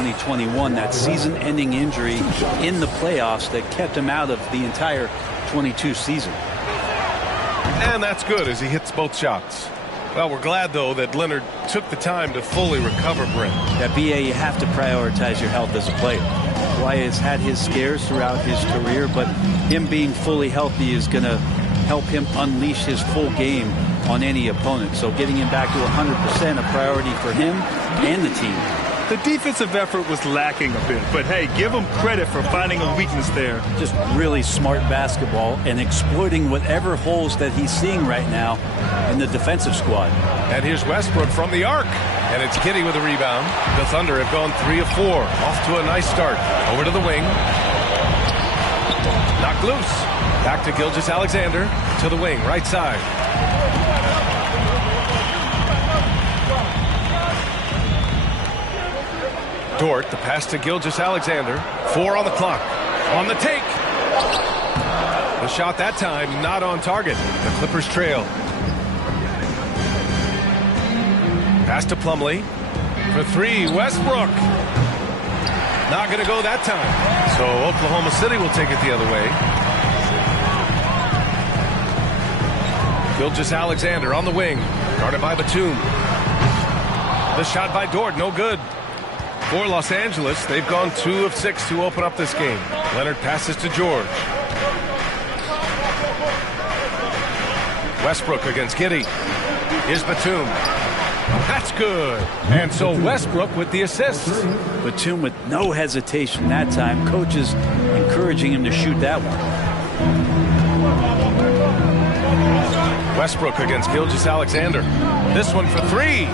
2021, that season-ending injury in the playoffs that kept him out of the entire 22 season. And that's good as he hits both shots. Well, we're glad, though, that Leonard took the time to fully recover, Brent. That BA, you have to prioritize your health as a player. Kawhi has had his scares throughout his career, but him being fully healthy is going to help him unleash his full game on any opponent. So getting him back to 100% a priority for him and the team. The defensive effort was lacking a bit, but hey, give him credit for finding a weakness there. Just really smart basketball and exploiting whatever holes that he's seeing right now in the defensive squad. And here's Westbrook from the arc. And it's Giddey with a rebound. The Thunder have gone 3 of 4. Off to a nice start. Over to the wing. Knocked loose. Back to Gilgeous-Alexander. To the wing, right side. Dort, the pass to Gilgeous-Alexander. 4 on the clock. On the take. The shot that time not on target. The Clippers trail. Pass to Plumlee. For 3, Westbrook. Not going to go that time. So Oklahoma City will take it the other way. Gilgeous-Alexander on the wing. Guarded by Batum. The shot by Dort, no good. For Los Angeles, they've gone 2 of 6 to open up this game. Leonard passes to George. Westbrook against Giddey. Here's Batum. That's good. And so Westbrook with the assist. Batum with no hesitation that time. Coaches encouraging him to shoot that one. Westbrook against Gilgeous-Alexander. This one for 3.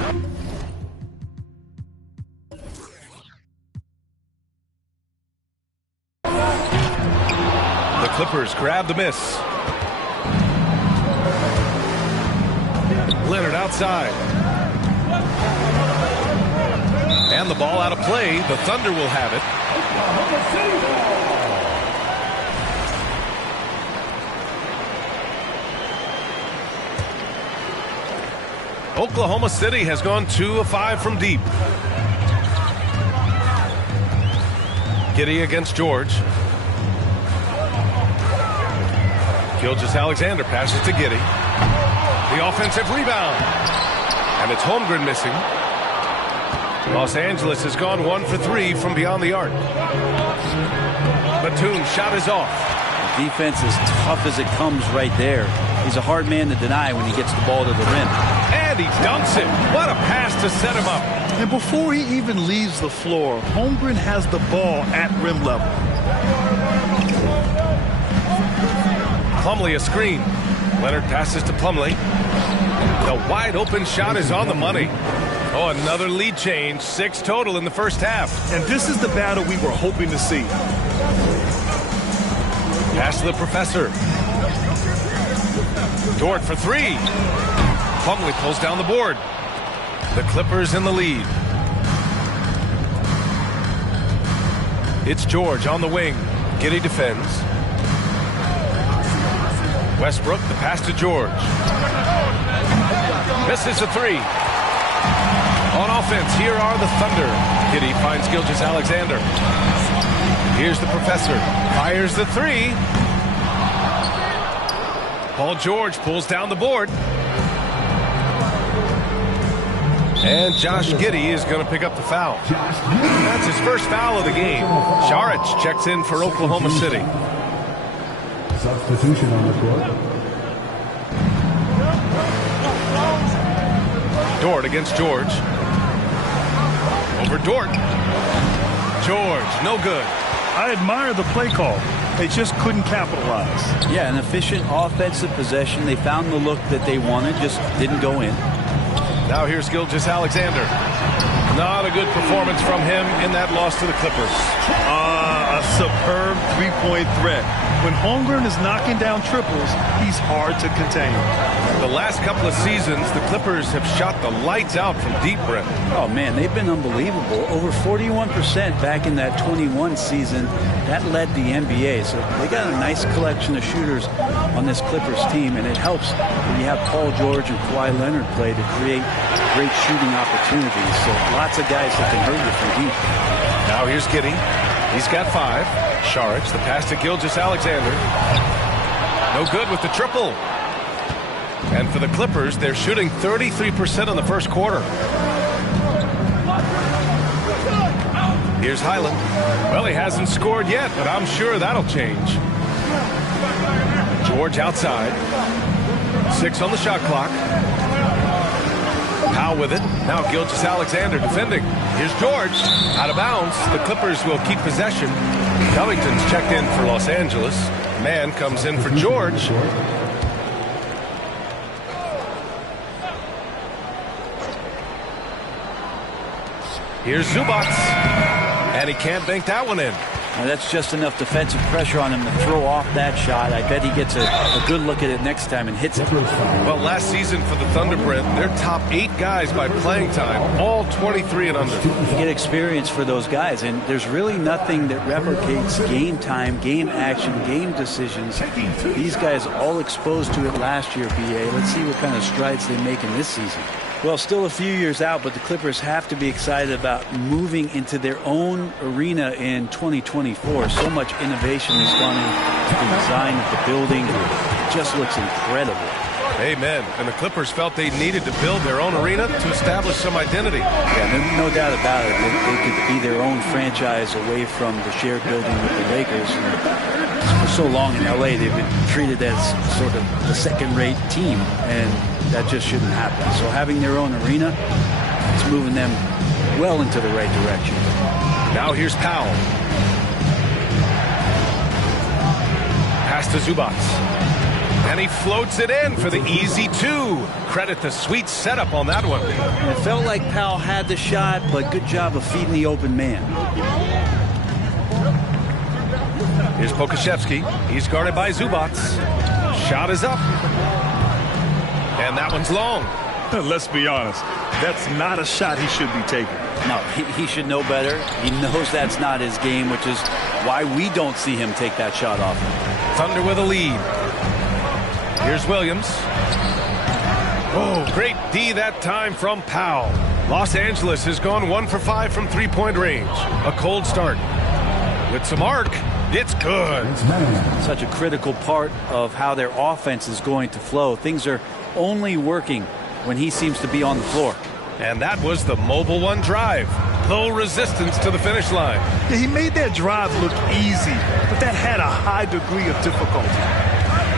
The Clippers grab the miss. Leonard outside. And the ball out of play. The Thunder will have it. Oklahoma City has gone 2 of 5 from deep. Giddey against George. Gilgeous-Alexander passes to Giddey. The offensive rebound. And it's Holmgren missing. Los Angeles has gone 1 for 3 from beyond the arc. Batum's shot is off. The defense is tough as it comes right there. He's a hard man to deny when he gets the ball to the rim. And he dunks it. What a pass to set him up. And before he even leaves the floor, Holmgren has the ball at rim level. Plumlee a screen. Leonard passes to Plumlee. The wide open shot is on the money. Oh, another lead change. 6 total in the first half. And this is the battle we were hoping to see. Pass to the professor. Dort for 3. Plumlee pulls down the board. The Clippers in the lead. It's George on the wing. Giddey defends. Westbrook, the pass to George. Misses a 3. On offense, here are the Thunder. Giddey finds Gilgeous-Alexander. Here's the professor. Fires the 3. Paul George pulls down the board. And Josh Giddey is going to pick up the foul. That's his first foul of the game. Šarić checks in for Oklahoma City. Substitution on the court. Dort against George. Over Dort. George, no good. I admire the play call. They just couldn't capitalize. Yeah, an efficient offensive possession. They found the look that they wanted, just didn't go in. Now here's Gilgeous-Alexander. Not a good performance from him in that loss to the Clippers. A superb three-point threat. When Holmgren is knocking down triples, he's hard to contain. The last couple of seasons, the Clippers have shot the lights out from deep, Brent. Oh, man, they've been unbelievable. Over 41% back in that 21 season. That led the NBA. So they got a nice collection of shooters on this Clippers team, and it helps when you have Paul George and Kawhi Leonard play to create great shooting opportunities. So lots of guys that can hurt you from deep. Now here's Giddey. He's got 5. Saric, the pass to Gilgeous-Alexander. No good with the triple. And for the Clippers, they're shooting 33% in the first quarter. Here's Highland. Well, he hasn't scored yet, but I'm sure that'll change. George outside. 6 on the shot clock. Powell with it. Now Gilgeous-Alexander defending. Here's George. Out of bounds. The Clippers will keep possession. Covington's checked in for Los Angeles. Man comes in for George. Here's Zubac. And he can't bank that one in. Now that's just enough defensive pressure on him to throw off that shot. I bet he gets a good look at it next time and hits it. Well, last season for the Thunder, Brent, their top 8 guys by playing time, all 23 and under. You get experience for those guys, and there's really nothing that replicates game time, game action, game decisions. These guys all exposed to it last year, BA. Let's see what kind of strides they make in this season. Well, still a few years out, but the Clippers have to be excited about moving into their own arena in 2024. So much innovation has gone into the design of the building. It just looks incredible. Amen. And the Clippers felt they needed to build their own arena to establish some identity. Yeah, no doubt about it. They could be their own franchise away from the shared building with the Lakers. And for so long in LA, they've been treated as sort of the second-rate team, and that just shouldn't happen. So having their own arena, it's moving them well into the right direction. Now here's Powell. Pass to Zubac. And he floats it in for the easy 2. Credit the sweet setup on that one. And it felt like Powell had the shot, but good job of feeding the open man. Here's Pokusevski. He's guarded by Zubac. Shot is up. And that one's long. Let's be honest. That's not a shot he should be taking. No, he should know better. He knows that's not his game, which is why we don't see him take that shot often. Thunder with a lead. Here's Williams. Oh, great D that time from Powell. Los Angeles has gone 1 for 5 from three-point range. A cold start. With some arc, it's good. Such a critical part of how their offense is going to flow. Things are only working when he seems to be on the floor. And that was the Mobile One drive. Low resistance to the finish line. Yeah, he made that drive look easy, but that had a high degree of difficulty.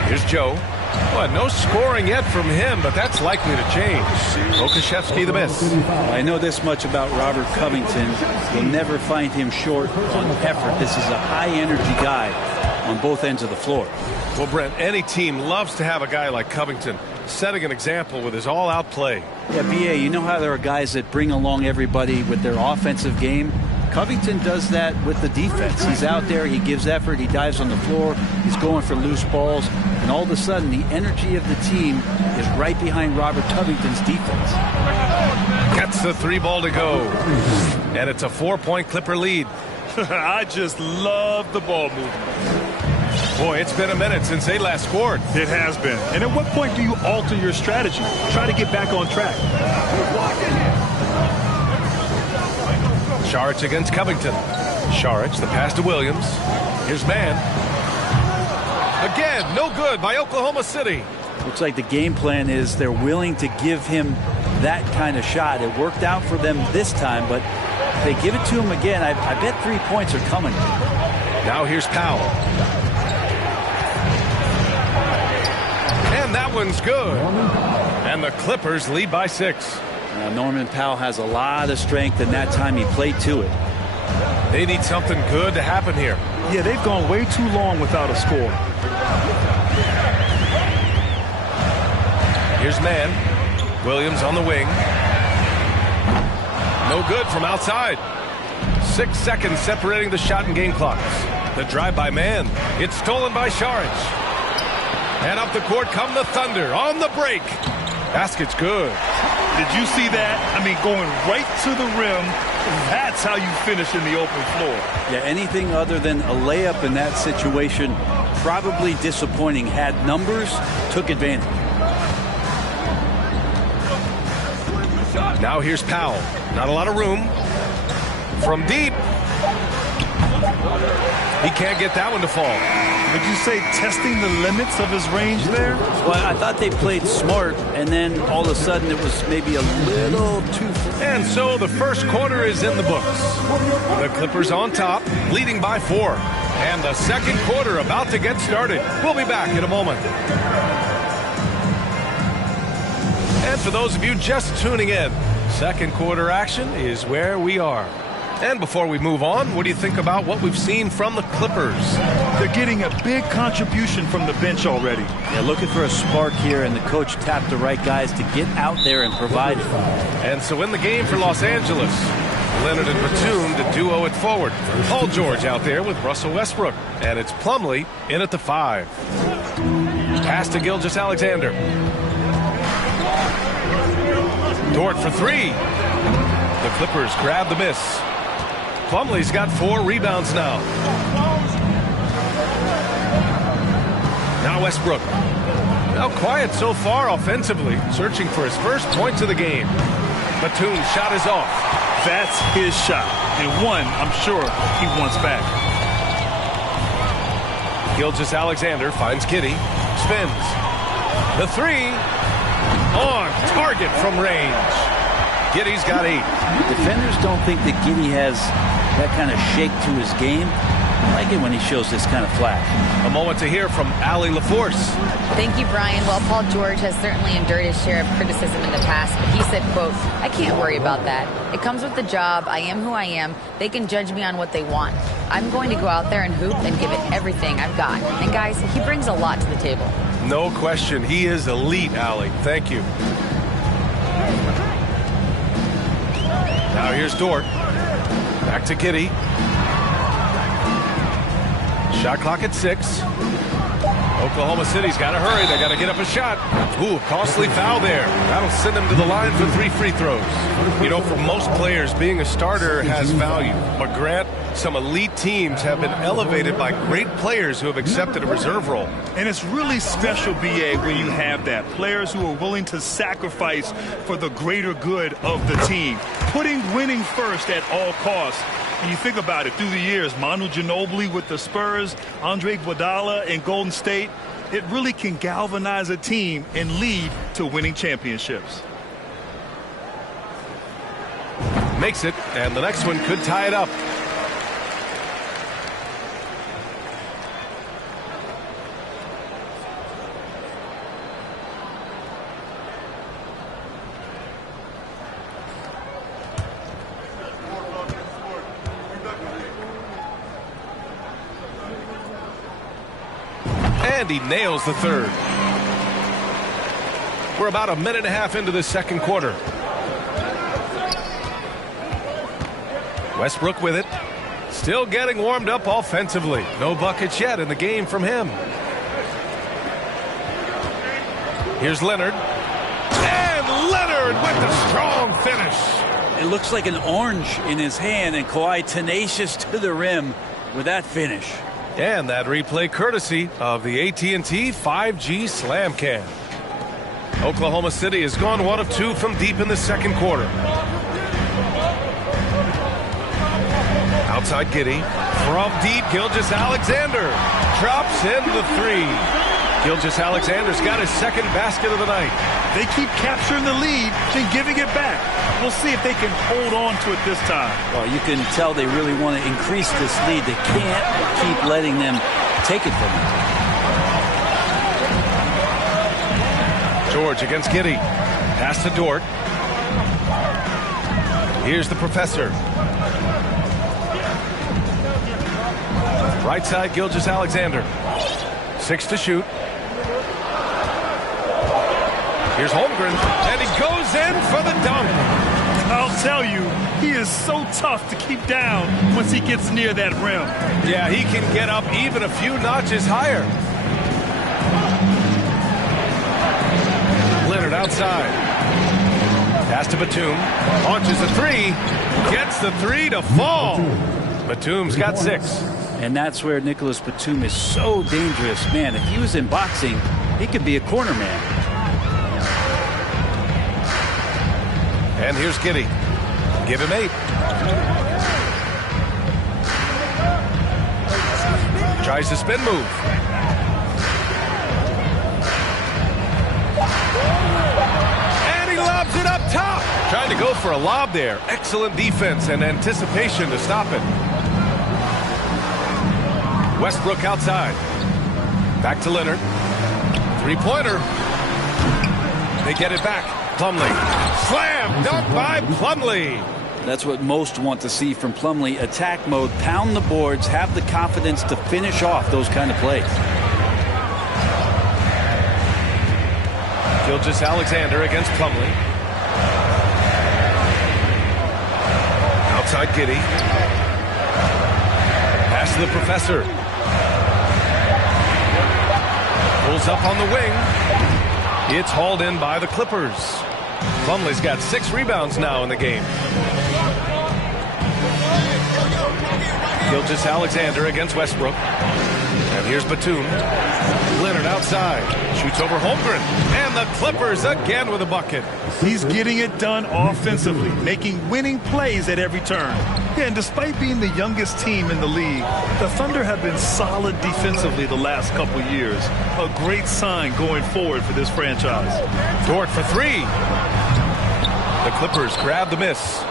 Here's Joe. Well, no scoring yet from him, but that's likely to change. Pokusevski the miss. I know this much about Robert Covington. You'll never find him short on effort. This is a high-energy guy on both ends of the floor. Well, Brent, any team loves to have a guy like Covington setting an example with his all-out play. Yeah, BA, you know how there are guys that bring along everybody with their offensive game? Covington does that with the defense. He's out there, he gives effort, he dives on the floor, he's going for loose balls, and all of a sudden the energy of the team is right behind Robert Covington's defense. Gets the 3 ball to go. And it's a 4-point Clipper lead. I just love the ball movement. Boy, it's been a minute since they last scored. It has been. And at what point do you alter your strategy? Try to get back on track. Saric against Covington. Saric, the pass to Williams. Here's man. Again, no good by Oklahoma City. Looks like the game plan is they're willing to give him that kind of shot. It worked out for them this time, but if they give it to him again, I bet 3 points are coming. Now here's Powell. And that one's good. And the Clippers lead by 6. Norman Powell has a lot of strength, and that time he played to it. They need something good to happen here. Yeah, they've gone way too long without a score. Here's man. Williams on the wing. No good from outside. 6 seconds separating the shot and game clocks. The drive by man. It's stolen by Saric. And up the court come the Thunder on the break. Basket's good. Did you see that? I mean, going right to the rim. That's how you finish in the open floor. Yeah, anything other than a layup in that situation, probably disappointing. Had numbers, took advantage. Now here's Powell. Not a lot of room. From deep. He can't get that one to fall. Would you say testing the limits of his range there? Well, I thought they played smart, and then all of a sudden it was maybe a little too... And so the first quarter is in the books. The Clippers on top, leading by 4. And the second quarter about to get started. We'll be back in a moment. And for those of you just tuning in, second quarter action is where we are. And before we move on, what do you think about what we've seen from the Clippers? They're getting a big contribution from the bench already. Yeah, looking for a spark here, and the coach tapped the right guys to get out there and provide it. And so in the game for Los Angeles, Leonard and Batum to duo it forward. Paul George out there with Russell Westbrook. And it's Plumlee in at the 5. Pass to Gilgeous-Alexander. Dort for 3. The Clippers grab the miss. Plumlee's got 4 rebounds now. Now Westbrook. Now quiet so far offensively, searching for his first points of the game. Batum's shot is off. That's his shot, and one I'm sure he wants back. Gilgeous-Alexander finds Giddey, spins. The 3 on target from range. Giddey's got 8. Defenders don't think that Giddey has that kind of shake to his game. I like it when he shows this kind of flash. A moment to hear from Allie LaForce. Thank you, Brian. Well, Paul George has certainly endured his share of criticism in the past, but he said, quote, "I can't worry about that. It comes with the job. I am who I am. They can judge me on what they want. I'm going to go out there and hoop and give it everything I've got." And guys, he brings a lot to the table. No question. He is elite, Allie. Thank you. Now here's Dort. Back to Giddey. Shot clock at 6. Oklahoma City's got to hurry. They got to get up a shot. Ooh, costly foul there. That'll send them to the line for 3 free throws. You know, for most players, being a starter has value. But Grant, some elite teams have been elevated by great players who have accepted a reserve role. And it's really special, B.A., when you have that. Players who are willing to sacrifice for the greater good of the team. Putting winning first at all costs. When you think about it, through the years, Manu Ginobili with the Spurs, Andre Iguodala in Golden State, it really can galvanize a team and lead to winning championships. Makes it, and the next one could tie it up. And he nails the third. We're about a minute and a half into the second quarter. Westbrook with it. Still getting warmed up offensively. No buckets yet in the game from him. Here's Leonard. And Leonard with the strong finish. It looks like an orange in his hand, and Kawhi tenacious to the rim with that finish. And that replay courtesy of the AT&T 5G Slam Cam. Oklahoma City has gone 1 of 2 from deep in the second quarter. Outside Giddey. From deep, Gilgeous-Alexander drops in the 3. Gilgeous-Alexander's got his second basket of the night. They keep capturing the lead, then giving it back. We'll see if they can hold on to it this time. Well, you can tell they really want to increase this lead. They can't keep letting them take it from them. George against Giddey. Pass to Dort. Here's the professor. Right side, Gilgeous-Alexander. 6 to shoot. Here's Holmgren, and he goes in for the dunk. I'll tell you, he is so tough to keep down once he gets near that rim. Yeah, he can get up even a few notches higher. Leonard outside. Pass to Batum. Launches a 3. Gets the 3 to fall. Batum's got 6. And that's where Nicholas Batum is so dangerous. Man, if he was in boxing, he could be a corner man. And here's Giddey. Give him 8. Tries a spin move. And he lobs it up top. Trying to go for a lob there. Excellent defense and anticipation to stop it. Westbrook outside. Back to Leonard. Three-pointer. They get it back. Plumlee. Slam dunk by Plumlee. That's what most want to see from Plumlee. Attack mode, pound the boards, have the confidence to finish off those kind of plays. Gilgeous-Alexander against Plumlee. Outside Giddey. Pass to the professor. Pulls up on the wing. It's hauled in by the Clippers. Plumlee's got 6 rebounds now in the game. Gilgeous-Alexander against Westbrook. And here's Batum. Leonard outside. Shoots over Holmgren. And the Clippers again with a bucket. He's getting it done offensively, making winning plays at every turn. Yeah, and despite being the youngest team in the league, the Thunder have been solid defensively the last couple years. A great sign going forward for this franchise. Dort for 3. The Clippers grab the miss.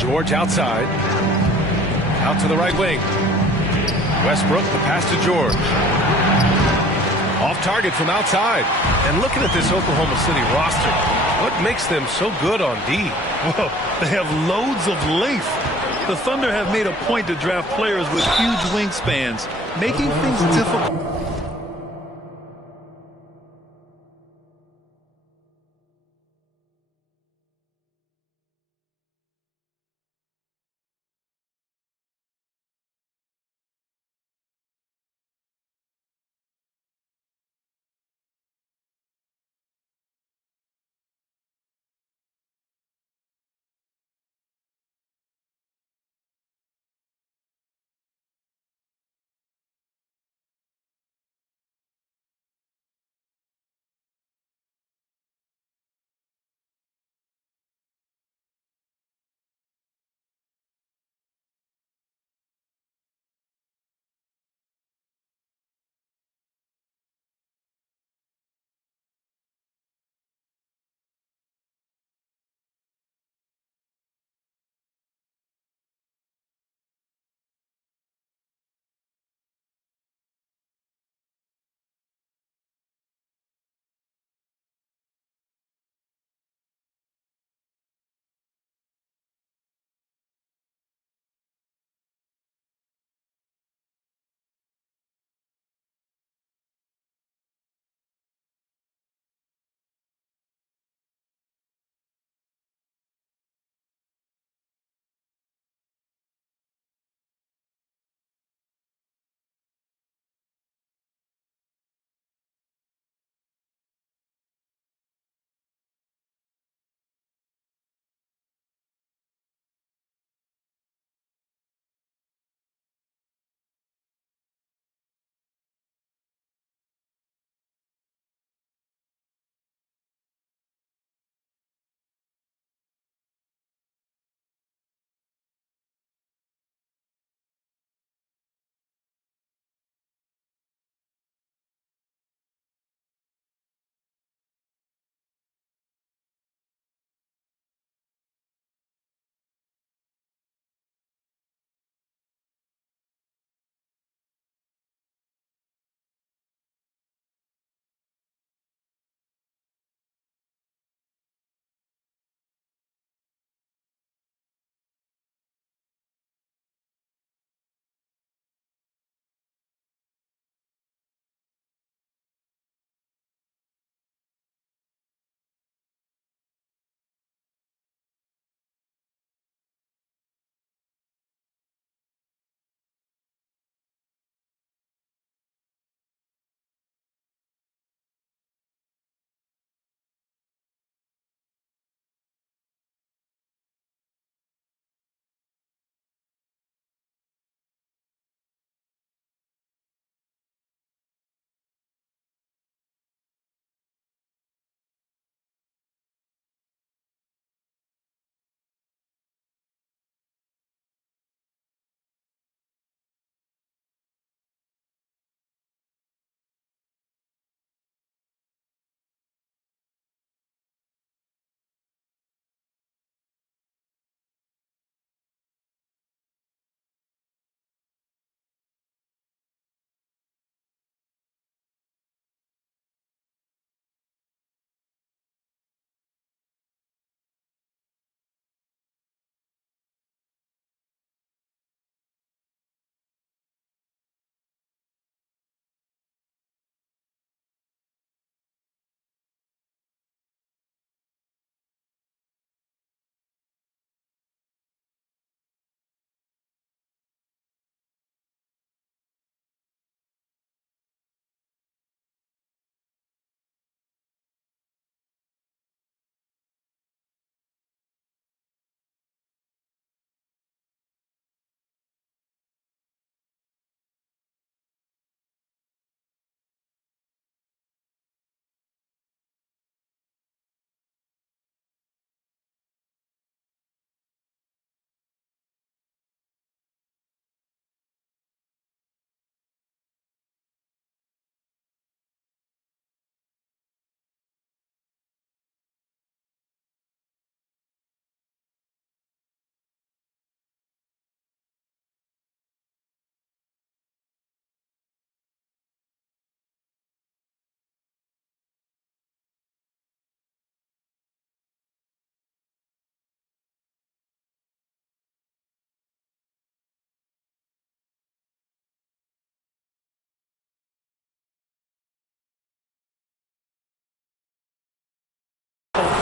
George outside. Out to the right wing. Westbrook, the pass to George. Off target from outside. And looking at this Oklahoma City roster, what makes them so good on D? Well, they have loads of length. The Thunder have made a point to draft players with huge wingspans, making things difficult.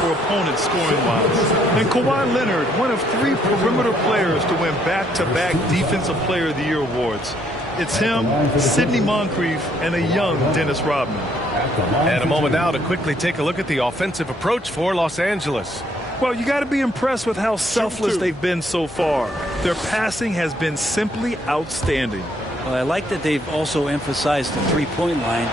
for opponents scoring-wise. And Kawhi Leonard, one of 3 perimeter players to win back-to-back Defensive Player of the Year awards. It's him, Sidney Moncrief, and a young Dennis Rodman. And a moment now to quickly take a look at the offensive approach for Los Angeles. Well, you got to be impressed with how selfless they've been so far. Their passing has been simply outstanding. Well, I like that they've also emphasized the three-point line.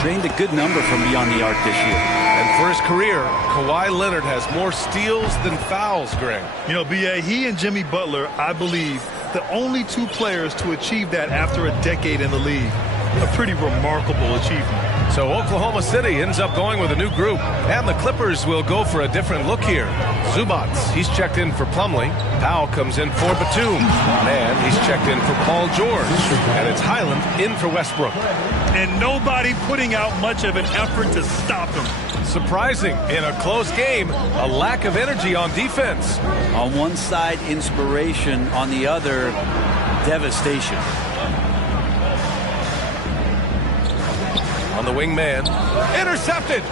Drained a good number from beyond the arc this year. And for his career, Kawhi Leonard has more steals than fouls, Greg. You know, B.A., he and Jimmy Butler, I believe, the only 2 players to achieve that after a decade in the league. A pretty remarkable achievement. So Oklahoma City ends up going with a new group, and the Clippers will go for a different look here. Zubac, he's checked in for Plumlee. Powell comes in for Batum. And he's checked in for Paul George. And it's Highland in for Westbrook. And nobody putting out much of an effort to stop him. Surprising, in a close game, a lack of energy on defense. On one side, inspiration. On the other, devastation. On the wingman, intercepted.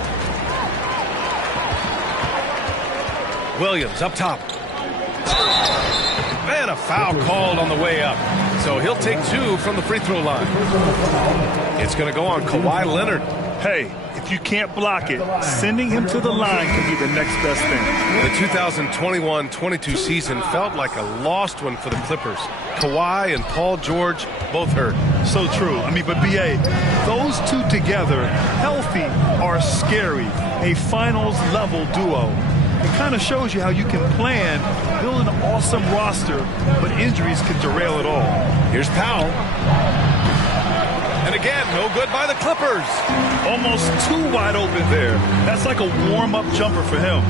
Williams up top. And a foul called on the way up. So he'll take 2 from the free throw line. It's going to go on Kawhi Leonard. Hey, if you can't block it, sending him to the line can be the next best thing. The 2021-22 season felt like a lost one for the Clippers. Kawhi and Paul George both hurt. So true. I mean, but B.A., those 2 together, healthy, are scary. A finals-level duo. It kind of shows you how you can plan, build an awesome roster, but injuries can derail it all. Here's Powell. And again, no good by the Clippers. Almost too wide open there. That's like a warm-up jumper for him.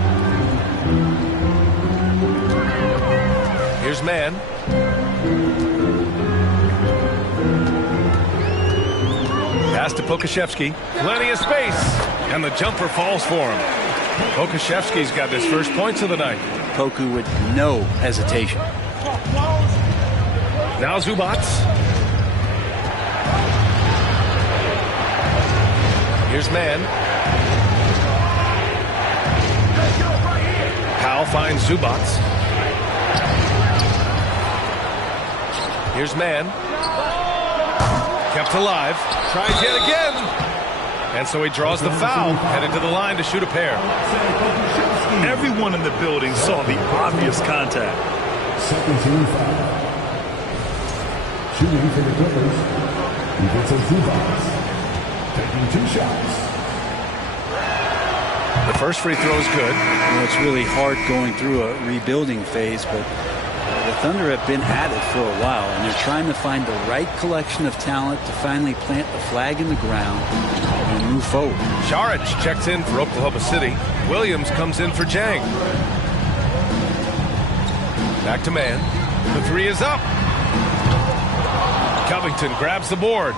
Here's Mann. Pass to Pokusevski. Plenty of space. And the jumper falls for him. Pokusevski's got his first points of the night. Poku with no hesitation. Now Zubac. Here's Mann. Powell finds Zubac. Here's Mann. Kept alive. Tries yet again. And so he draws the foul. Headed to the line to shoot a pair. Everyone in the building saw the obvious contact. Second team foul. Shooting for the Clippers. Defensive Zubac. Taking 2 shots. The first free throw is good. You know, it's really hard going through a rebuilding phase, but the Thunder have been at it for a while, and they're trying to find the right collection of talent to finally plant the flag in the ground and move forward. Šarić checks in for Oklahoma City. Williams comes in for Jang. Back to Mann. The 3 is up. Covington grabs the board.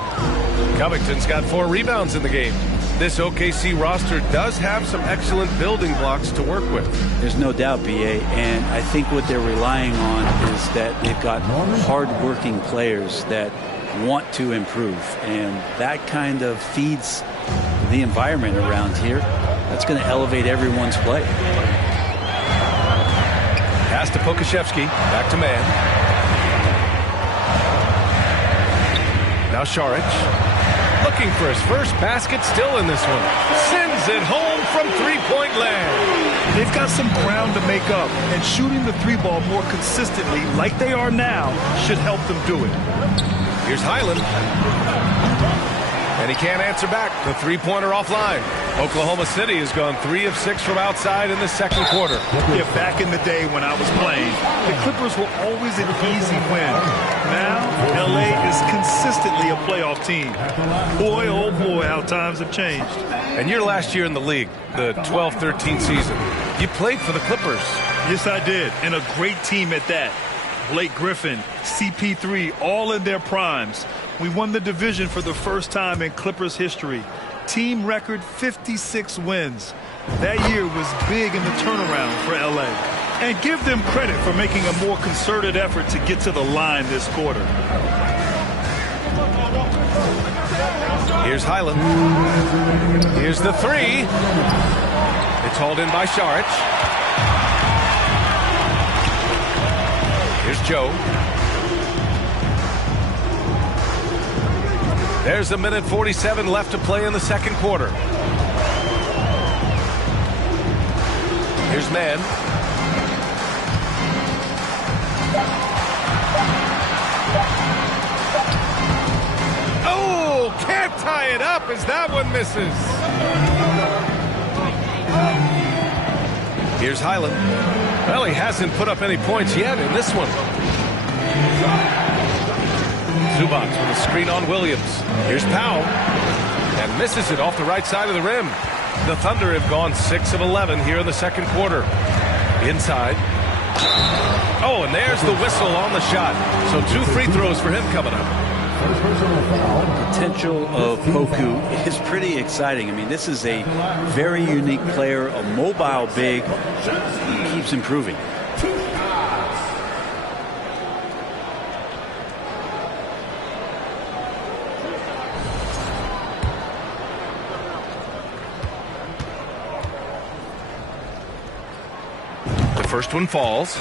Covington's got 4 rebounds in the game. This OKC roster does have some excellent building blocks to work with. There's no doubt, BA, and I think what they're relying on is that they've got hard-working players that want to improve, and that kind of feeds the environment around here. That's going to elevate everyone's play. Pass to Pokusevski. Back to Mann. Now Šarić. Looking for his first basket, still in this one. Sends it home from three-point land. They've got some ground to make up, and shooting the 3-ball more consistently, like they are now, should help them do it. Here's Highland. And he can't answer back. The three-pointer offline. Oklahoma City has gone 3 of 6 from outside in the second quarter. Yeah, back in the day when I was playing, the Clippers were always an easy win. Now, L.A. is consistently a playoff team. Boy, oh boy, how times have changed. And your last year in the league, the 12-13 season, you played for the Clippers. Yes, I did, and a great team at that. Blake Griffin, CP3, all in their primes. We won the division for the first time in Clippers history. Team record 56 wins. That year was big in the turnaround for LA. And give them credit for making a more concerted effort to get to the line this quarter. Here's Highland. Here's the three. It's hauled in by Saric. Here's Joe. There's a minute 47 left to play in the second quarter. Here's Mann. Oh, can't tie it up as that one misses. Here's Highland. Well, he hasn't put up any points yet in this one. Zubac with a screen on Williams. Here's Powell. And misses it off the right side of the rim. The Thunder have gone 6 of 11 here in the second quarter. Inside. Oh, and there's the whistle on the shot. So 2 free throws for him coming up. The potential of Poku is pretty exciting. I mean, this is a very unique player, a mobile big. He keeps improving. The first one falls.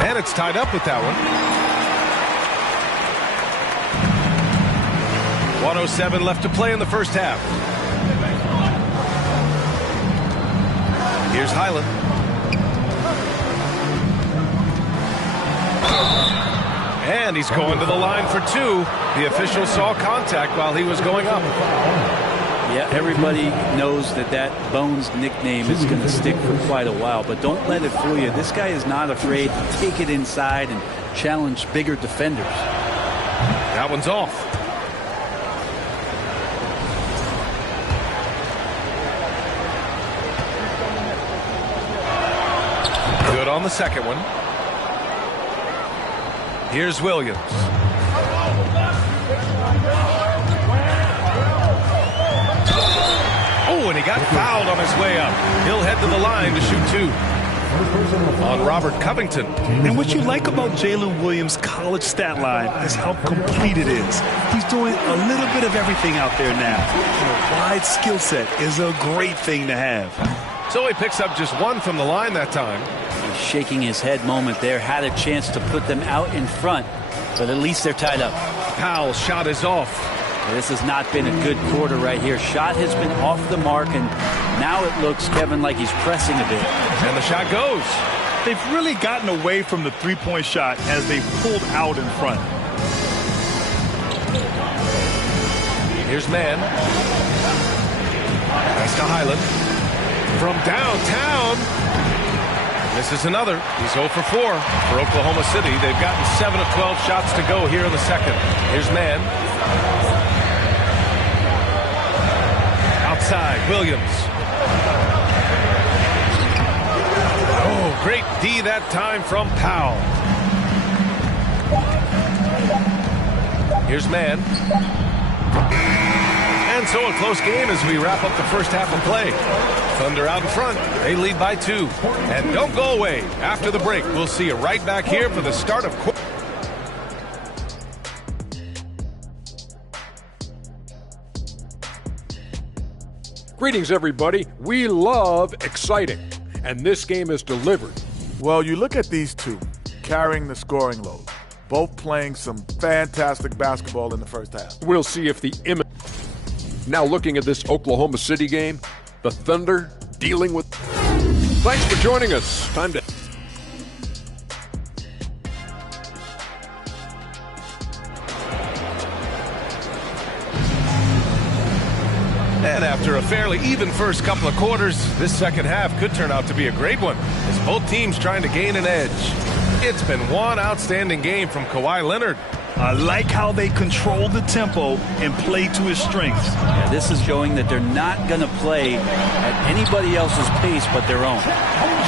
And it's tied up with that one. 1:07 left to play in the first half. Here's Highland. And he's going to the line for 2. The official saw contact while he was going up. Yeah, everybody knows that Bones nickname is going to stick for quite a while, but don't let it fool you. This guy is not afraid to take it inside and challenge bigger defenders. That one's off. Good on the second one. Here's Williams. Oh, and he got fouled on his way up. He'll head to the line to shoot 2 on Robert Covington. And what you like about Jalen Williams' college stat line is how complete it is. He's doing a little bit of everything out there now. A wide skill set is a great thing to have. So he picks up just 1 from the line that time. He's shaking his head moment there. Had a chance to put them out in front, but at least they're tied up. Powell's shot is off. This has not been a good quarter right here. Shot has been off the mark, and now it looks, Kevin, like he's pressing a bit. And the shot goes. They've really gotten away from the three-point shot as they pulled out in front. Here's Mann. Pass to Highland. From downtown. This is another. He's 0 for 4 for Oklahoma City. They've gotten 7 of 12 shots to go here in the second. Here's Mann. Outside, Williams. Oh, great D that time from Powell. Here's Mann. And so a close game as we wrap up the first half of play. Thunder out in front. They lead by 2. And don't go away. After the break, we'll see you right back here for the start of quarter. Greetings, everybody. We love exciting, and this game is delivered. Well, you look at these two carrying the scoring load, both playing some fantastic basketball in the first half. We'll see if the image. Now looking at this Oklahoma City game, the Thunder dealing with. Thanks for joining us. Time to. And after a fairly even first couple of quarters, this second half could turn out to be a great one as both teams trying to gain an edge. It's been one outstanding game from Kawhi Leonard. I like how they control the tempo and play to his strengths. Yeah, this is showing that they're not going to play at anybody else's pace but their own.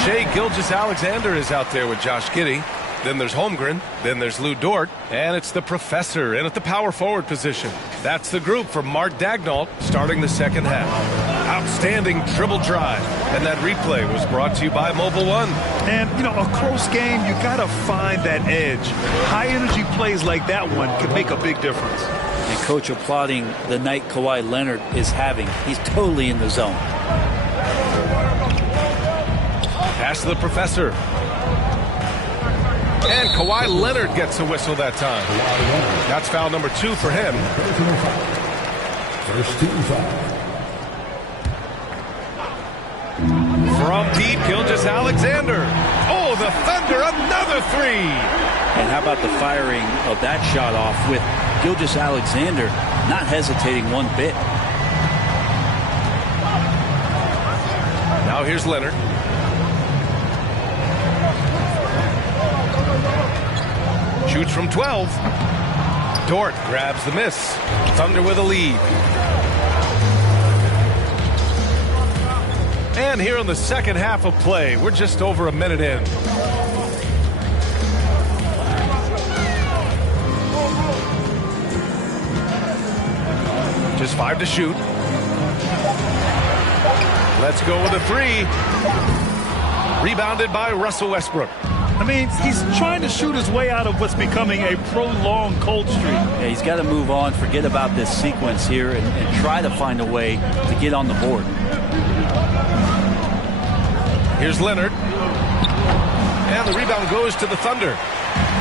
Shai Gilgeous-Alexander is out there with Josh Giddey. then there's Holmgren, then there's Lou Dort, and it's the professor in at the power forward position. That's the group from Mark Daignault starting the second half. Outstanding dribble drive, and that replay was brought to you by Mobile One. And, you know, a close game, you got to find that edge. High-energy plays like that one can make a big difference. And Coach applauding the night Kawhi Leonard is having. He's totally in the zone. Pass to the professor. And Kawhi Leonard gets a whistle that time. That's foul number 2 for him. First team foul. From deep, Gilgeous-Alexander. Oh, the Thunder, another 3. And how about the firing of that shot off with Gilgeous-Alexander not hesitating one bit. Now here's Leonard. Shoots from 12. Dort grabs the miss. Thunder with a lead. And here in the second half of play, we're just over a minute in. Just 5 to shoot. Let's go with a 3. Rebounded by Russell Westbrook. I mean, he's trying to shoot his way out of what's becoming a prolonged cold streak. Yeah, he's got to move on, forget about this sequence here, and try to find a way to get on the board. Here's Leonard. And the rebound goes to the Thunder.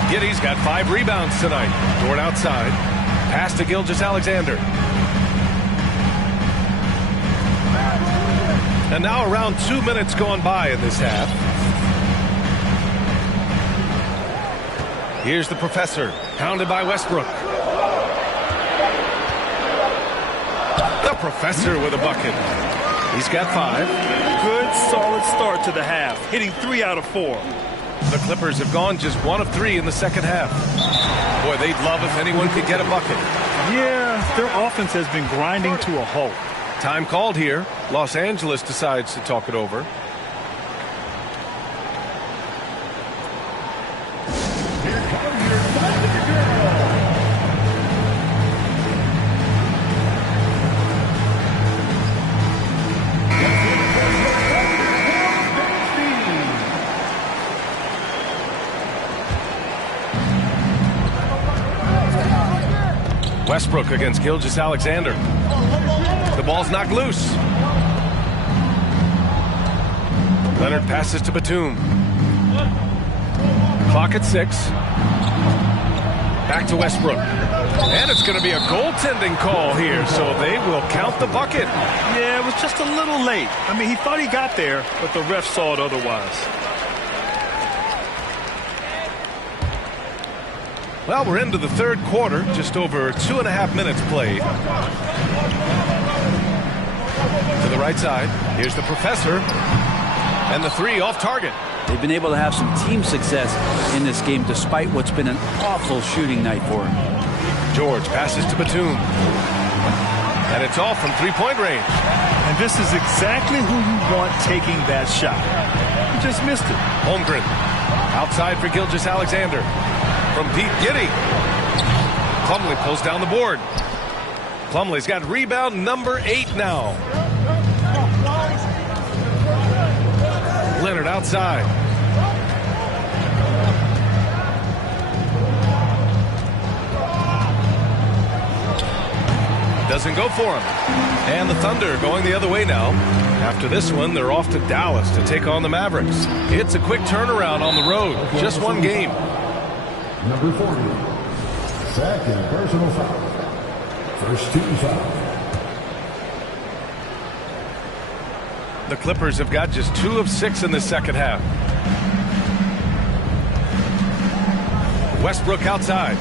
Giddey's got 5 rebounds tonight. Dort outside. Pass to Gilgeous-Alexander. And now around 2 minutes gone by in this half. Here's the professor, pounded by Westbrook. The professor with a bucket. He's got 5. Good, solid start to the half, hitting 3 out of 4. The Clippers have gone just 1 of 3 in the second half. Boy, they'd love if anyone could get a bucket. Yeah, their offense has been grinding to a halt. Time called here. Los Angeles decides to talk it over. Westbrook against Gilgeous-Alexander. The ball's knocked loose. Leonard passes to Batum. Clock at 6. Back to Westbrook. And it's going to be a goaltending call here, so they will count the bucket. Yeah, it was just a little late. I mean, he thought he got there, but the ref saw it otherwise. Well, we're into the third quarter, just over 2.5 minutes played. To the right side, here's the professor, and the 3 off target. They've been able to have some team success in this game despite what's been an awful shooting night for him. George passes to Batum, and it's off from 3-point range. And this is exactly who you want taking that shot. He just missed it. Holmgren outside for Gilgeous-Alexander. From Pete Giddey. Plumlee pulls down the board. Plumlee's got rebound number 8 now. Leonard outside. Doesn't go for him. And the Thunder going the other way now. After this one, they're off to Dallas to take on the Mavericks. It's a quick turnaround on the road. Just one game. Number 40. Second personal foul. First team foul. The Clippers have got just 2 of 6 in the second half. Westbrook outside.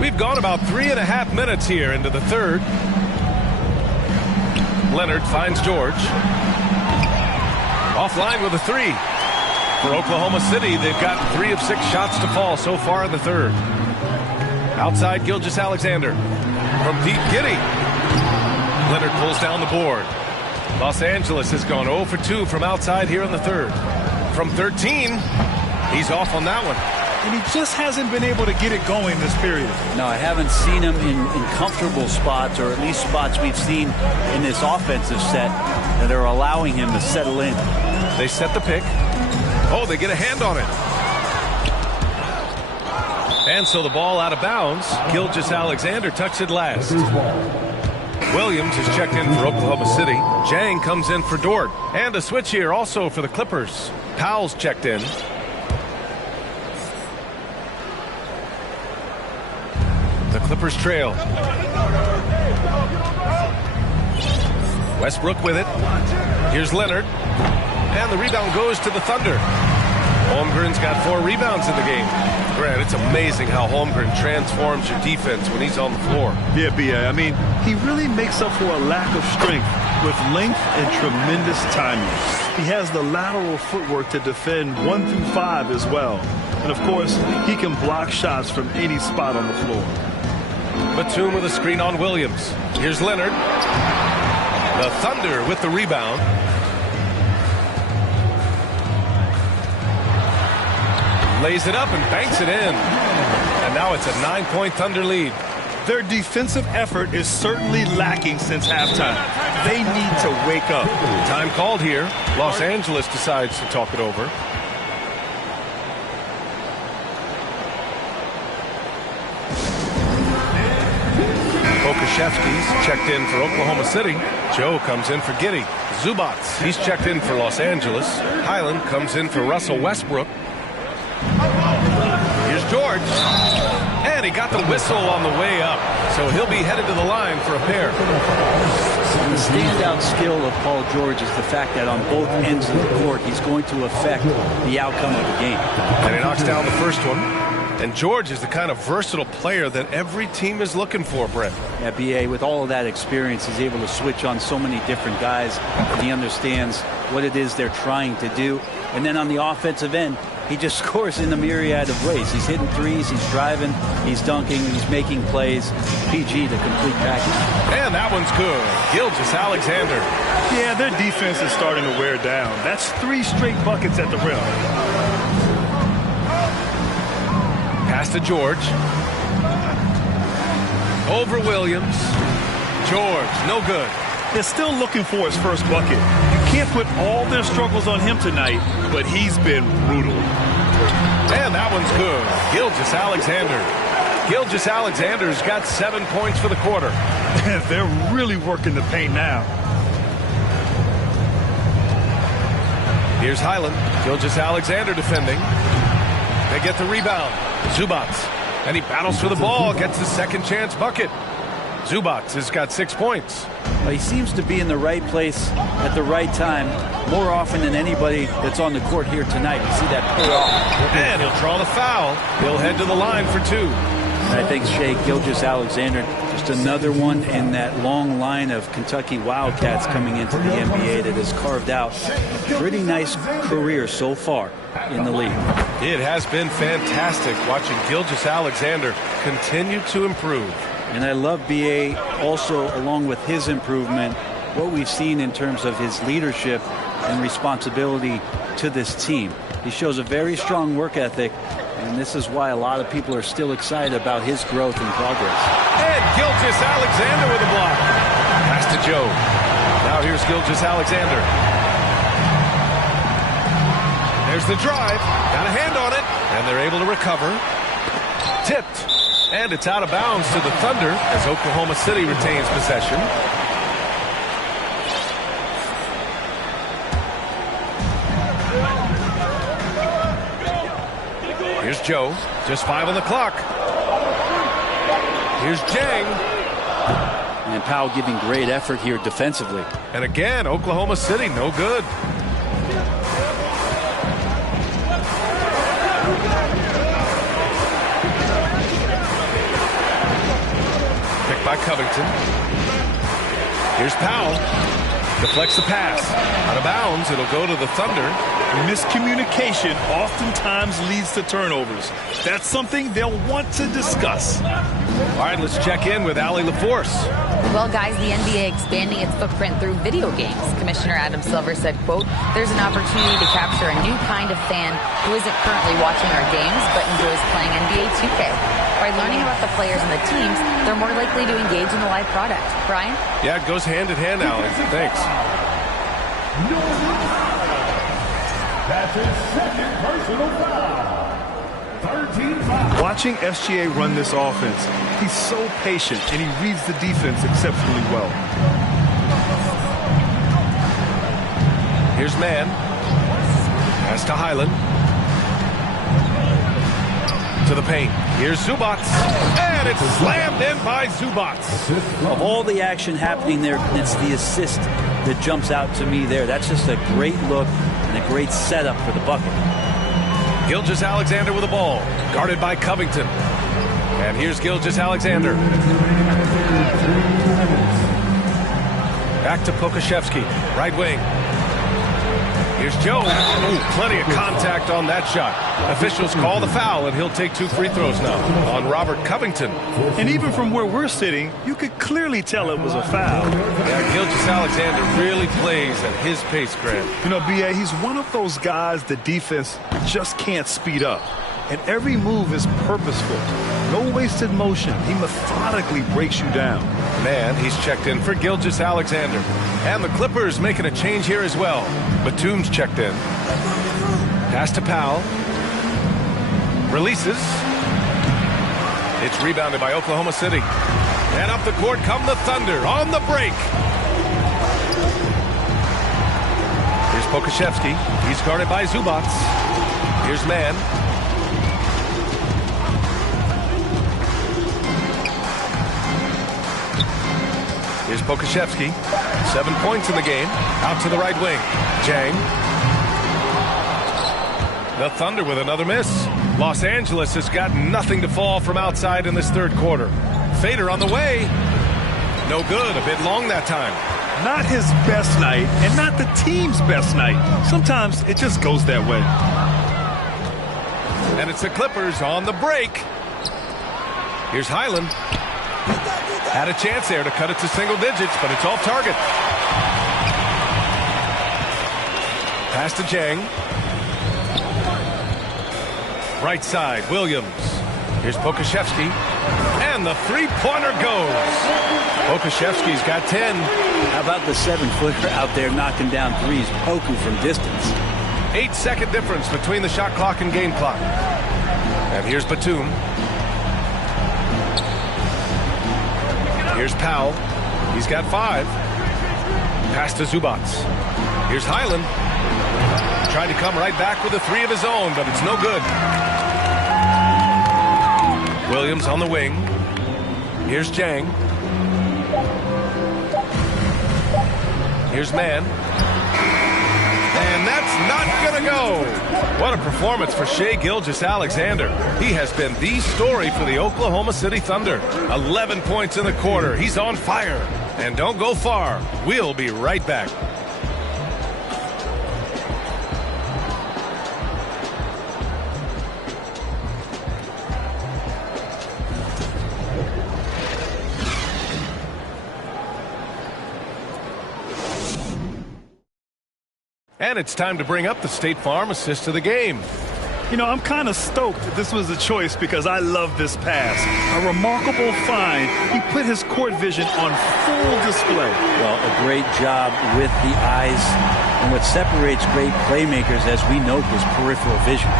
We've gone about 3.5 minutes here into the third. Leonard finds George. Offline with a 3. For Oklahoma City, they've got 3 of 6 shots to fall so far in the third. Outside Gilgeous-Alexander. From Pete Giddey. Leonard pulls down the board. Los Angeles has gone 0 for 2 from outside here in the third. From 13, he's off on that one. And he just hasn't been able to get it going this period. No, I haven't seen him in comfortable spots, or at least spots we've seen in this offensive set that are allowing him to settle in. They set the pick. Oh, they get a hand on it. And so the ball out of bounds. Gilgeous-Alexander tucks it last. Williams is checked in for Oklahoma City. Jang comes in for Dort. And a switch here also for the Clippers. Powell's checked in. The Clippers trail. Westbrook with it. Here's Leonard. And the rebound goes to the Thunder. Holmgren's got 4 rebounds in the game. Grant, it's amazing how Holmgren transforms your defense when he's on the floor. Yeah, B.A. I mean, he really makes up for a lack of strength with length and tremendous timing. He has the lateral footwork to defend 1 through 5 as well. And, of course, he can block shots from any spot on the floor. Batum with a screen on Williams. Here's Leonard. The Thunder with the rebound. Lays it up and banks it in. And now it's a 9-point Thunder lead. Their defensive effort is certainly lacking since halftime. They need to wake up. Time called here. Los Angeles decides to talk it over. Pokashevsky's checked in for Oklahoma City. Joe comes in for Giddey. Zubats, he's checked in for Los Angeles. Highland comes in for Russell Westbrook. Here's George. And he got the whistle on the way up. So he'll be headed to the line for a pair. The standout skill of Paul George is the fact that on both ends of the court, he's going to affect the outcome of the game. And he knocks down the first one. And George is the kind of versatile player that every team is looking for, Brett. Yeah, B.A., with all of that experience, he's able to switch on so many different guys. And he understands what it is they're trying to do. And then on the offensive end, he just scores in a myriad of ways. He's hitting threes, he's driving, he's dunking, he's making plays. PG, the complete package. And that one's good. Gilgeous-Alexander. Yeah, their defense is starting to wear down. That's 3 straight buckets at the rim. Pass to George. Over Williams. George, no good. They're still looking for his first bucket. You can't put all their struggles on him tonight, but he's been brutal. And that one's good. Gilgeous-Alexander. Gilgeous-Alexander's got 7 points for the quarter. They're really working the paint now. Here's Highland. Gilgeous-Alexander defending. They get the rebound. Zubats. And he battles for the ball. Gets the second chance bucket. Zubats has got 6 points. He seems to be in the right place at the right time more often than anybody that's on the court here tonight. You see that pay off. And he'll draw the foul. He'll head to the line for 2. I think Shea Gilgeous-Alexander, just another one in that long line of Kentucky Wildcats coming into the NBA that has carved out a pretty nice career so far in the league. It has been fantastic watching Gilgeous-Alexander continue to improve. And I love B.A. also, along with his improvement, what we've seen in terms of his leadership and responsibility to this team. He shows a very strong work ethic, and this is why a lot of people are still excited about his growth and progress. And Gilgeous-Alexander with a block. Pass to Joe. Now here's Gilgeous-Alexander. There's the drive. Got a hand on it, and they're able to recover. Tipped. And it's out of bounds to the Thunder as Oklahoma City retains possession. Here's Joe. Just 5 on the clock. Here's Jang. And Powell giving great effort here defensively. And again, Oklahoma City, no good. By Covington. Here's Powell. Deflects the pass. Out of bounds. It'll go to the Thunder. Miscommunication oftentimes leads to turnovers. That's something they'll want to discuss. All right, let's check in with Allie LaForce. Well, guys, the NBA expanding its footprint through video games. Commissioner Adam Silver said, quote, there's an opportunity to capture a new kind of fan who isn't currently watching our games but enjoys playing NBA 2K. By learning about the players and the teams, they're more likely to engage in the live product. Brian? Yeah, it goes hand in hand, Alex. Thanks. That's his second personal foul. 13 fouls. Watching SGA run this offense, he's so patient and he reads the defense exceptionally well. Here's Mann. Pass to Highland. To the paint. Here's Zubac. And it's slammed in by Zubac. Of all the action happening there, it's the assist that jumps out to me there. That's just a great look and a great setup for the bucket. Gilgeous-Alexander with the ball, guarded by Covington. And here's Gilgeous-Alexander. Back to Pokashevsky, right wing. Here's Joe. Ooh, plenty of contact on that shot. Officials call the foul, and he'll take 2 free throws now on Robert Covington. And even from where we're sitting, you could clearly tell it was a foul. Yeah, Gilgeous-Alexander really plays at his pace, Grant. You know, B.A., he's one of those guys the defense just can't speed up. And every move is purposeful. No wasted motion. He methodically breaks you down. Man, he's checked in for Gilgeous-Alexander. And the Clippers making a change here as well. Batum's checked in. Pass to Powell. Releases. It's rebounded by Oklahoma City. And up the court come the Thunder on the break. Here's Pokashevsky. He's guarded by Zubac. Here's Mann. Here's Pokashevsky. 7 points in the game. Out to the right wing. Jang. The Thunder with another miss. Los Angeles has got nothing to fall from outside in this third quarter. Fader on the way. No good. A bit long that time. Not his best night and not the team's best night. Sometimes it just goes that way. And it's the Clippers on the break. Here's Highland. Had a chance there to cut it to single digits, but it's off target. Pass to Jang. Right side, Williams. Here's Pokashevsky. And the three-pointer goes. Pokashevsky's got 10. How about the 7-footer out there knocking down threes, Poku from distance? 8-second difference between the shot clock and game clock. And here's Batum. Here's Powell. He's got 5. Pass to Zubac. Here's Highland. Trying to come right back with a 3 of his own, but it's no good. Williams on the wing. Here's Jang. Here's Mann. And that's not going to go. What a performance for Shai Gilgeous-Alexander. He has been the story for the Oklahoma City Thunder. 11 points in the quarter. He's on fire. And don't go far. We'll be right back. And it's time to bring up the State Farm assist of the game. You know, I'm kind of stoked that this was a choice because I love this pass. A remarkable find. He put his court vision on full display. Well, a great job with the eyes. And what separates great playmakers, as we note, was peripheral vision.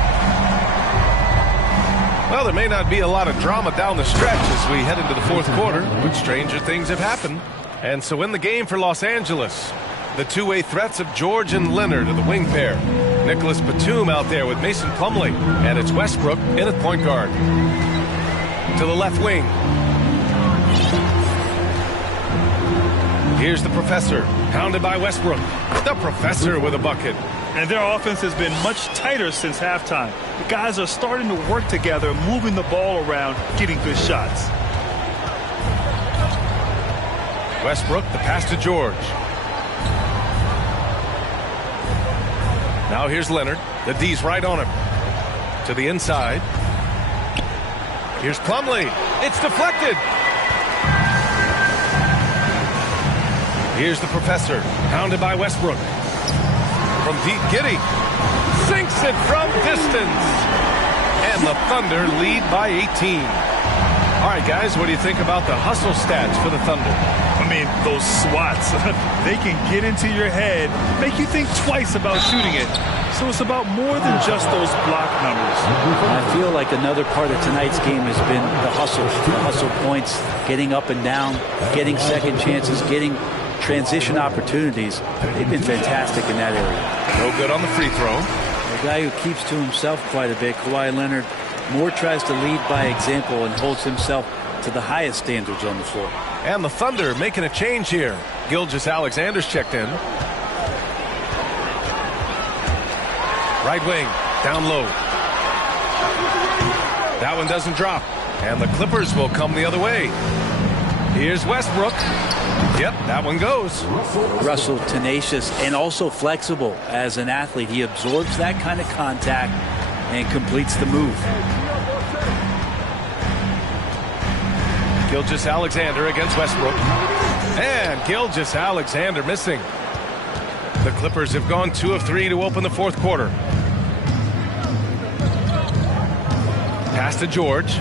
Well, there may not be a lot of drama down the stretch as we head into the fourth quarter, but stranger things have happened. And so in the game for Los Angeles, the two-way threats of George and Leonard are the wing pair. Nicholas Batum out there with Mason Plumlee. And it's Westbrook in at point guard. To the left wing. Here's the Professor, pounded by Westbrook. The Professor with a bucket. And their offense has been much tighter since halftime. The guys are starting to work together, moving the ball around, getting good shots. Westbrook, the pass to George. Now here's Leonard. The D's right on him. To the inside. Here's Plumlee. It's deflected. Here's the professor, pounded by Westbrook. From deep, Giddey sinks it from distance. And the Thunder lead by 18. All right, guys, what do you think about the hustle stats for the Thunder? I mean, those swats, they can get into your head, make you think twice about shooting it. So it's about more than just those block numbers. I feel like another part of tonight's game has been the hustle points, getting up and down, getting second chances, getting transition opportunities. They've been fantastic in that area. No good on the free throw. A guy who keeps to himself quite a bit, Kawhi Leonard, more tries to lead by example and holds himself to the highest standards on the floor. And the Thunder making a change here. Gilgeous-Alexander's checked in. Right wing, down low. That one doesn't drop. And the Clippers will come the other way. Here's Westbrook. Yep, that one goes. Russell, tenacious and also flexible as an athlete. He absorbs that kind of contact and completes the move. Gilgeous-Alexander against Westbrook. And Gilgeous-Alexander missing. The Clippers have gone 2 of 3 to open the fourth quarter. Pass to George.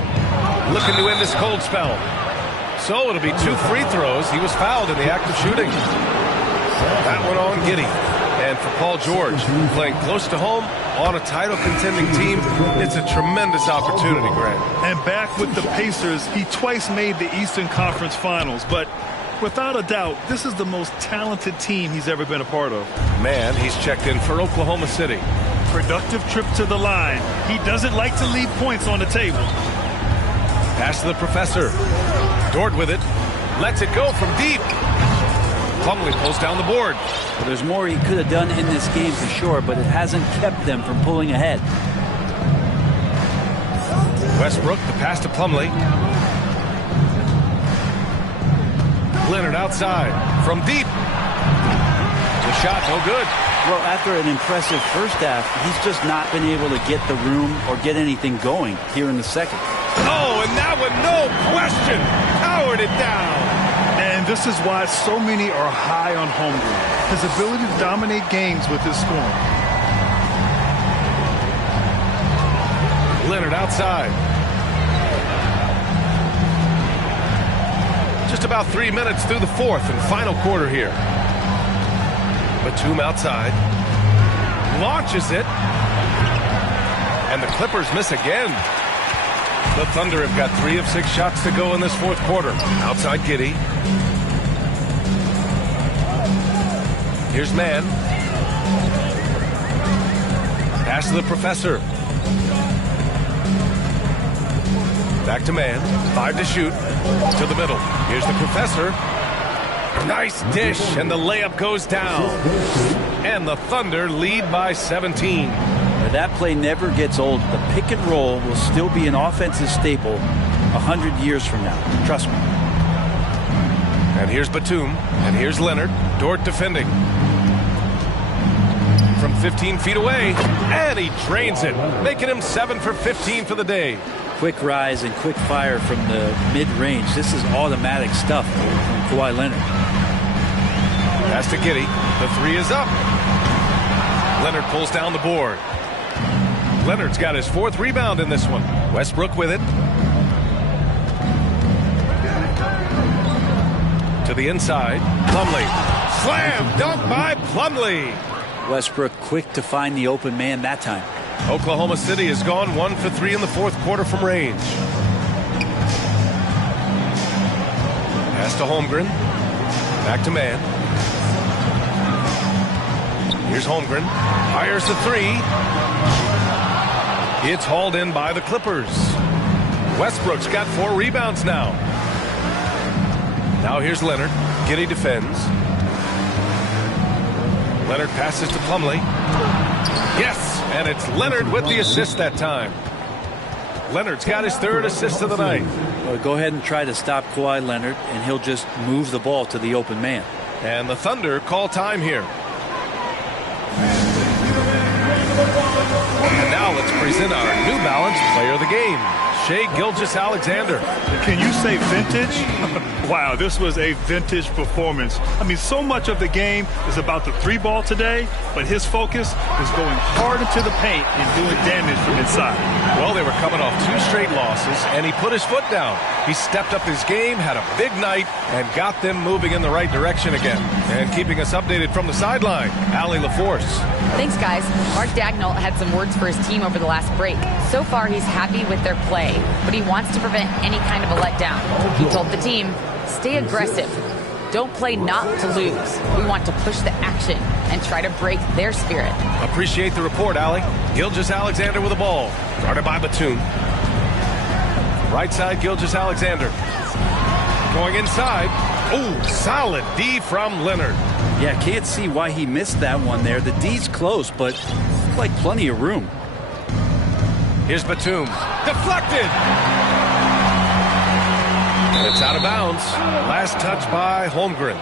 Looking to end this cold spell. So it'll be 2 free throws. He was fouled in the act of shooting. That one on Giddey. And for Paul George, playing close to home on a title contending team, it's a tremendous opportunity, Grant. And back with the Pacers, he twice made the Eastern Conference Finals, but without a doubt, this is the most talented team he's ever been a part of. Man, he's checked in for Oklahoma City. Productive trip to the line. He doesn't like to leave points on the table. Pass to the professor. Dort with it. Lets it go from deep. Plumlee pulls down the board. Well, there's more he could have done in this game for sure, but it hasn't kept them from pulling ahead. Westbrook, the pass to Plumlee. Leonard outside. From deep. The shot, no good. Well, after an impressive first half, he's just not been able to get the room or get anything going here in the second. Oh, and that one, no question, powered it down. And this is why so many are high on Holmgren. His ability to dominate games with his scoring. Leonard outside. Just about 3 minutes through the fourth and final quarter here. Batum outside. Launches it. And the Clippers miss again. The Thunder have got 3 of 6 shots to go in this fourth quarter. Outside Giddey. Here's Mann. Pass to the professor. Back to Mann. 5 to shoot. To the middle. Here's the professor. Nice dish, and the layup goes down. And the Thunder lead by 17. That play never gets old. The pick and roll will still be an offensive staple 100 years from now. Trust me. And here's Batum. And here's Leonard. Dort defending. From 15 feet away. And he drains it, making him 7 for 15 for the day. Quick rise and quick fire from the mid-range. This is automatic stuff from Kawhi Leonard. Pass to Giddey. The 3 is up. Leonard pulls down the board. Leonard's got his 4th rebound in this one. Westbrook with it. To the inside. Plumlee. Slam dunk by Plumlee. Westbrook quick to find the open man that time. Oklahoma City has gone 1 for 3 in the fourth quarter from range. Pass to Holmgren. Back to Mann. Here's Holmgren. Fires the 3. It's hauled in by the Clippers. Westbrook's got 4 rebounds now. Now here's Leonard. Giddey defends. Leonard passes to Plumlee. Yes, and it's Leonard with the assist that time. Leonard's got his 3rd assist of the night. Well, go ahead and try to stop Kawhi Leonard, and he'll just move the ball to the open man. And the Thunder call time here. And now let's present our New Balance Player of the Game, Shai Gilgeous-Alexander. Can you say vintage? Wow, this was a vintage performance. I mean, so much of the game is about the three ball today, but his focus is going hard into the paint and doing damage from inside. Well, they were coming off 2 straight losses, and he put his foot down. He stepped up his game, had a big night, and got them moving in the right direction again. And keeping us updated from the sideline, Allie LaForce. Thanks, guys. Mark Dagnall had some words for his team over the last break. So far, he's happy with their play, but he wants to prevent any kind of a letdown. He told the team, stay aggressive. Don't play not to lose. We want to push the action and try to break their spirit. Appreciate the report, Allie. Gilgeous-Alexander with the ball. Guarded by Batum. Right side, Gilgeous-Alexander. Going inside. Oh, solid D from Leonard. Yeah, can't see why he missed that one there. The D's close, but like plenty of room. Here's Batum. Deflected. And it's out of bounds. Last touch by Holmgren.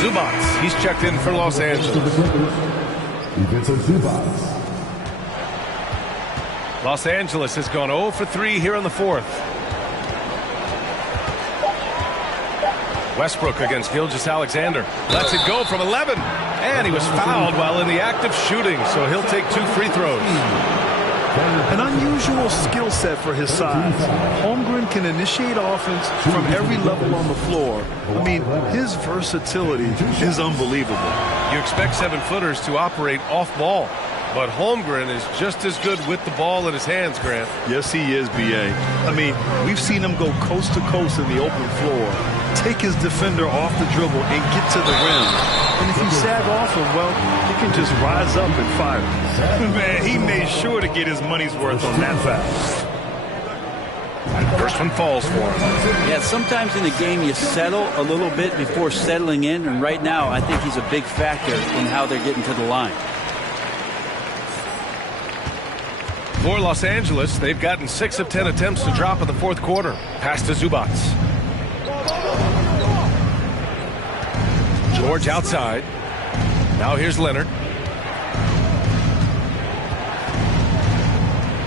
Zubats. He's checked in for Los Angeles. Los Angeles has gone 0 for 3 here in the fourth. Westbrook against Gilgeous-Alexander. Lets it go from 11. And he was fouled while in the act of shooting, so he'll take 2 free throws. An unusual skill set for his size. Holmgren can initiate offense from every level on the floor. I mean, his versatility is unbelievable. You expect 7-footers to operate off ball, but Holmgren is just as good with the ball in his hands, Grant. Yes, he is, B.A. I mean, we've seen him go coast to coast in the open floor, take his defender off the dribble and get to the rim. And if you sag off him, well, he can just rise up and fire. Man, he made sure to get his money's worth on that foul. First one falls for him. Yeah, sometimes in a game you settle a little bit before settling in, and right now I think he's a big factor in how they're getting to the line. For Los Angeles, they've gotten 6 of 10 attempts to drop in the fourth quarter. Pass to Zubats. George outside. Now here's Leonard.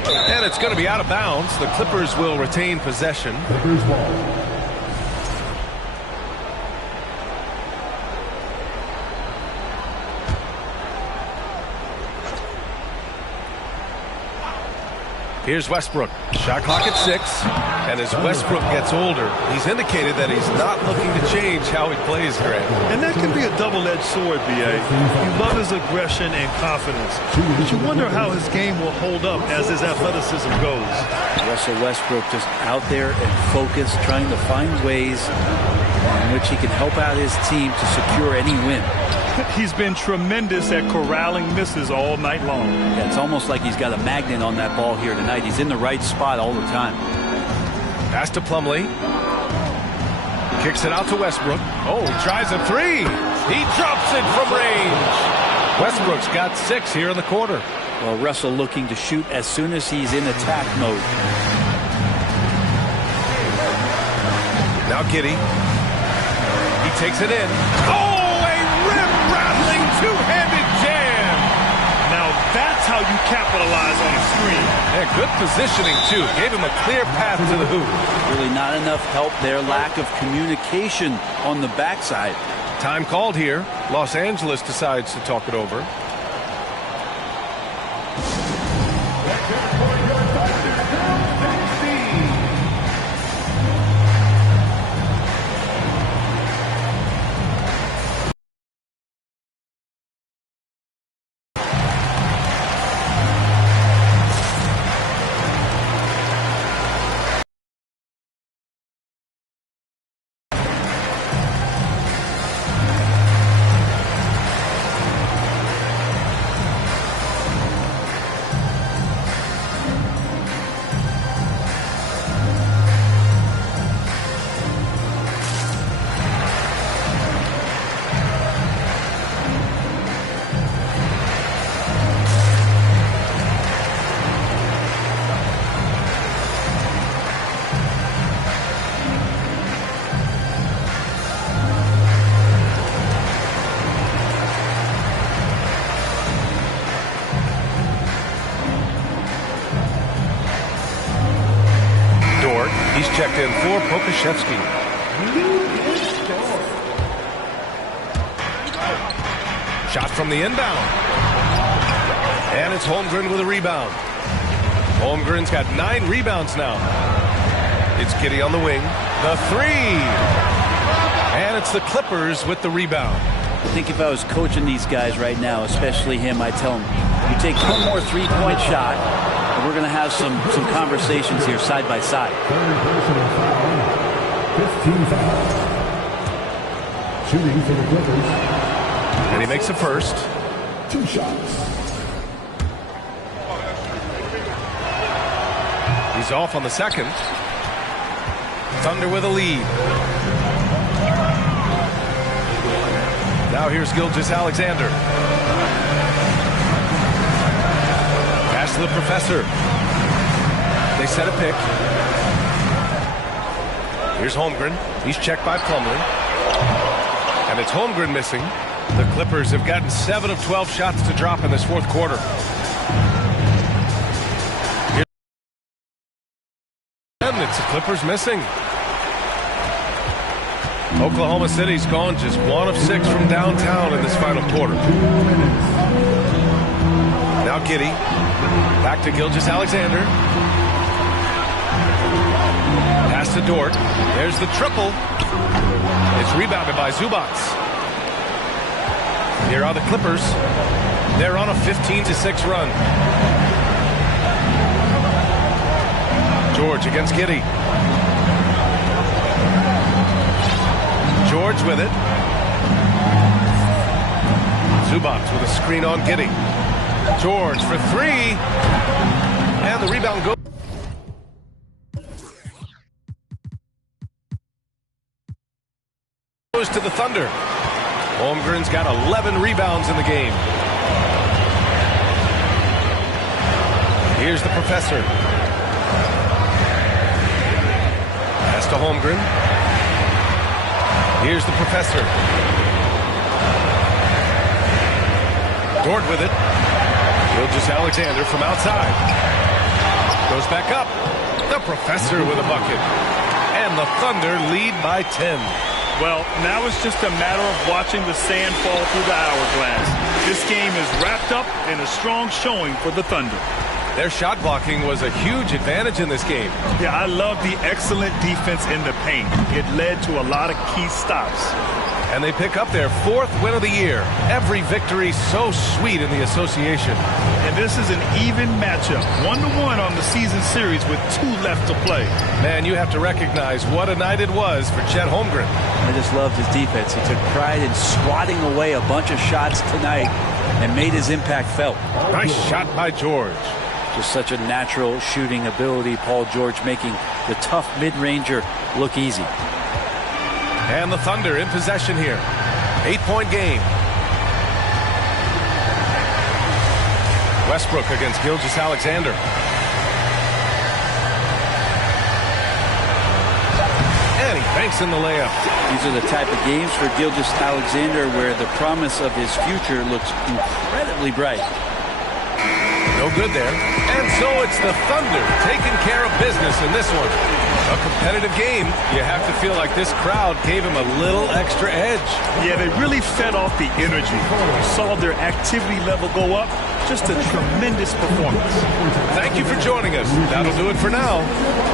And it's going to be out of bounds. The Clippers will retain possession. Clippers ball. Here's Westbrook. Shot clock at 6. And as Westbrook gets older, he's indicated that he's not looking to change how he plays, Grant. And that can be a double-edged sword, B.A. You love his aggression and confidence, but you wonder how his game will hold up as his athleticism goes. Russell Westbrook just out there and focused, trying to find ways in which he can help out his team to secure any win. He's been tremendous at corralling misses all night long. Yeah, it's almost like he's got a magnet on that ball here tonight. He's in the right spot all the time. Pass to Plumlee. Kicks it out to Westbrook. Oh, he tries a 3. He drops it from range. Westbrook's got 6 here in the quarter. Well, Russell looking to shoot as soon as he's in attack mode. Now Giddey. He takes it in. Oh, a rim-rattling two-handed jam. Now that's how you capitalize on a screen. And good positioning, too. Gave him a clear path to the hoop. Really not enough help there. Lack of communication on the backside. Time called here. Los Angeles decides to talk it over. checked in for Pokashevsky. Shot from the inbound. And it's Holmgren with a rebound. Holmgren's got 9 rebounds now. It's Giddey on the wing. The three. And it's the Clippers with the rebound. I think if I was coaching these guys right now, especially him, I'd tell him, you take one more three-point shot, and we're going to have some conversations here side by side. 15 fouls. Shooting for the Clippers. And he makes the first. 2 shots. He's off on the second. Thunder with a lead. Now here's Gilgeous-Alexander. Pass to the Professor. They set a pick. Here's Holmgren. He's checked by Plumlee. And it's Holmgren missing. The Clippers have gotten 7 of 12 shots to drop in this fourth quarter. And it's the Clippers missing. Oklahoma City's gone just 1 of 6 from downtown in this final quarter. Now Giddey. Back to Gilgeous-Alexander. Pass to Dort. There's the triple. It's rebounded by Zubac. Here are the Clippers. They're on a 15-6 run. George against Giddey. George with it. Zubac with a screen on Giddey. George for 3. And the rebound goes to the Thunder. Holmgren's got 11 rebounds in the game. Here's the Professor. Pass to Holmgren. Here's the Professor. Dort with it. Gilgeous-Alexander from outside. Goes back up. The Professor with a bucket. And the Thunder lead by 10. Well, now it's just a matter of watching the sand fall through the hourglass. This game is wrapped up in a strong showing for the Thunder. Their shot blocking was a huge advantage in this game. Yeah, I love the excellent defense in the paint. It led to a lot of key stops. And they pick up their 4th win of the year. Every victory so sweet in the association. And this is an even matchup. 1-1 on the season series with 2 left to play. Man, you have to recognize what a night it was for Chet Holmgren. I just loved his defense. He took pride in swatting away a bunch of shots tonight and made his impact felt. Nice shot by George. Just such a natural shooting ability. Paul George making the tough mid-ranger look easy. And the Thunder in possession here. 8-point game. Westbrook against Gilgeous-Alexander. And he banks in the layup. These are the type of games for Gilgeous-Alexander where the promise of his future looks incredibly bright. No good there. And so it's the Thunder taking care of business in this one. A competitive game. You have to feel like this crowd gave him a little extra edge. Yeah, they really fed off the energy. You saw their activity level go up. Just a tremendous performance. Thank you for joining us. That'll do it for now.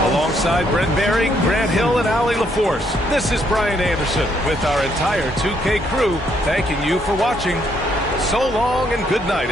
Alongside Brent Berry, Grant Hill, and Allie LaForce, this is Brian Anderson with our entire 2K crew thanking you for watching. So long and good night.